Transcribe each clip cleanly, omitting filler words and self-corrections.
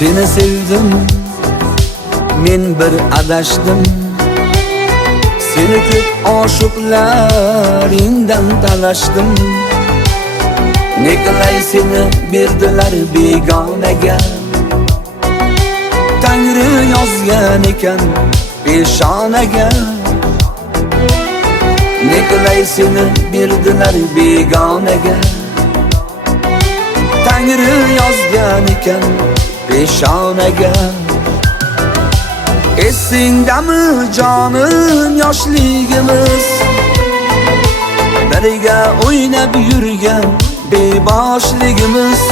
Seni sevdim, men bir adashdim. Seni ko'p oshiqlaringdan talashdim. Ne qilay seni berdilar begonaga. Tangri yozgan ekan peshonaga. Ne qilay seni berdilar begonaga. Tangri yozgan ekan peshonaga. Esingdami jonim yoshligimiz, birga o'ynab yurgan beboshligimiz.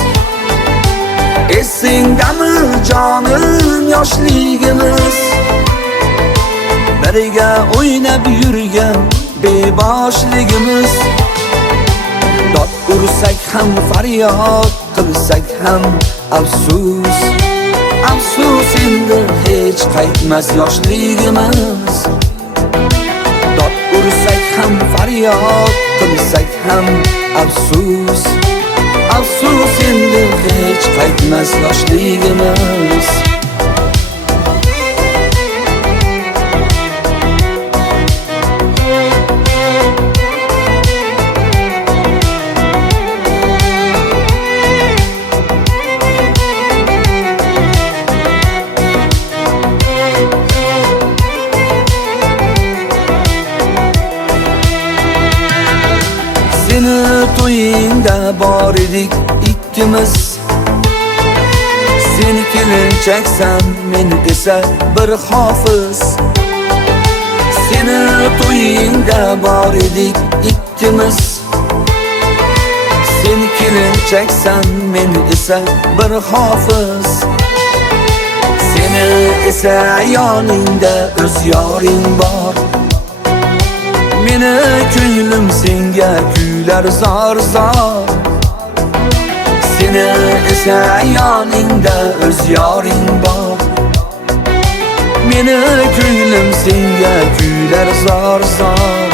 Esingdami jonim yoshligimiz, birga o'ynab yurgan beboshligimiz. Dod ursak ham faryod qilsak ham afsus. Afsus endi hech qaytmas yoshligimiz. Dod ursak ham faryod qilsak ham afsus. Afsus endi hech qaytmas yoshligimiz. Seni to'yingda bor edik ikkimiz. Seni kelinchaksan, men esa bir hofiz. Seni to'yingda bor edik ikkimiz. Seni kelinchaksan, men esa bir hofiz. Seni esa yoningda o'z yoring bor. Meni ko'nglim senga kuylar zor-zor. Seni esa yoningda o'z yoring bor. Meni ko'nglim senga kuylar zor-zor.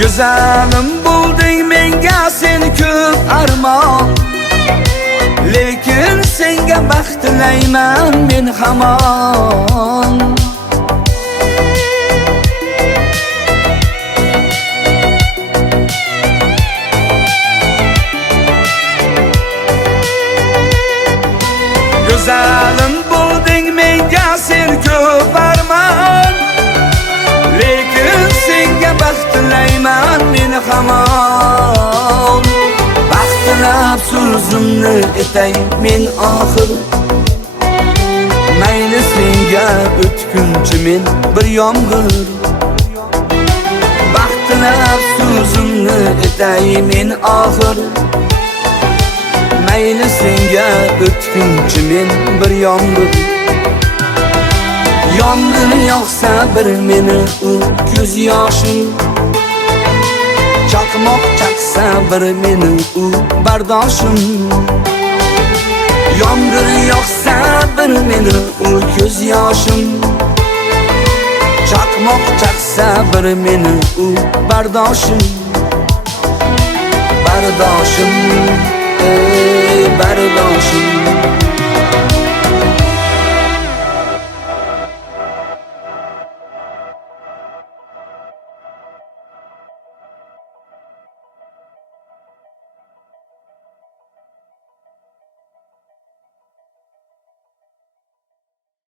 Güzelim bulding menga sen ko'p armon. Lekin senga baxt tilayman men hamon. Güzelim bulding menga sen ko'p armon. Lekin senga baxt tilayman men hamon. Baxtlab so'zimni etay men oxir. Mayli senga o'tkunchi men bir yomg'ir. Baxtlab so'zimni etay men oxir. Mayli senga o'tkunchi men bir yomg'ir. Yomg'ir yog'sa bir meni u ko'z yoshim. Chaqmoq chaqsa bir meni u bardoshim. Yomg'ir yog'sa bir meni u ko'z yoshim. Chaqmoq chaqsa bir meni u bardoshim. Bardoshim, ey bardoshim.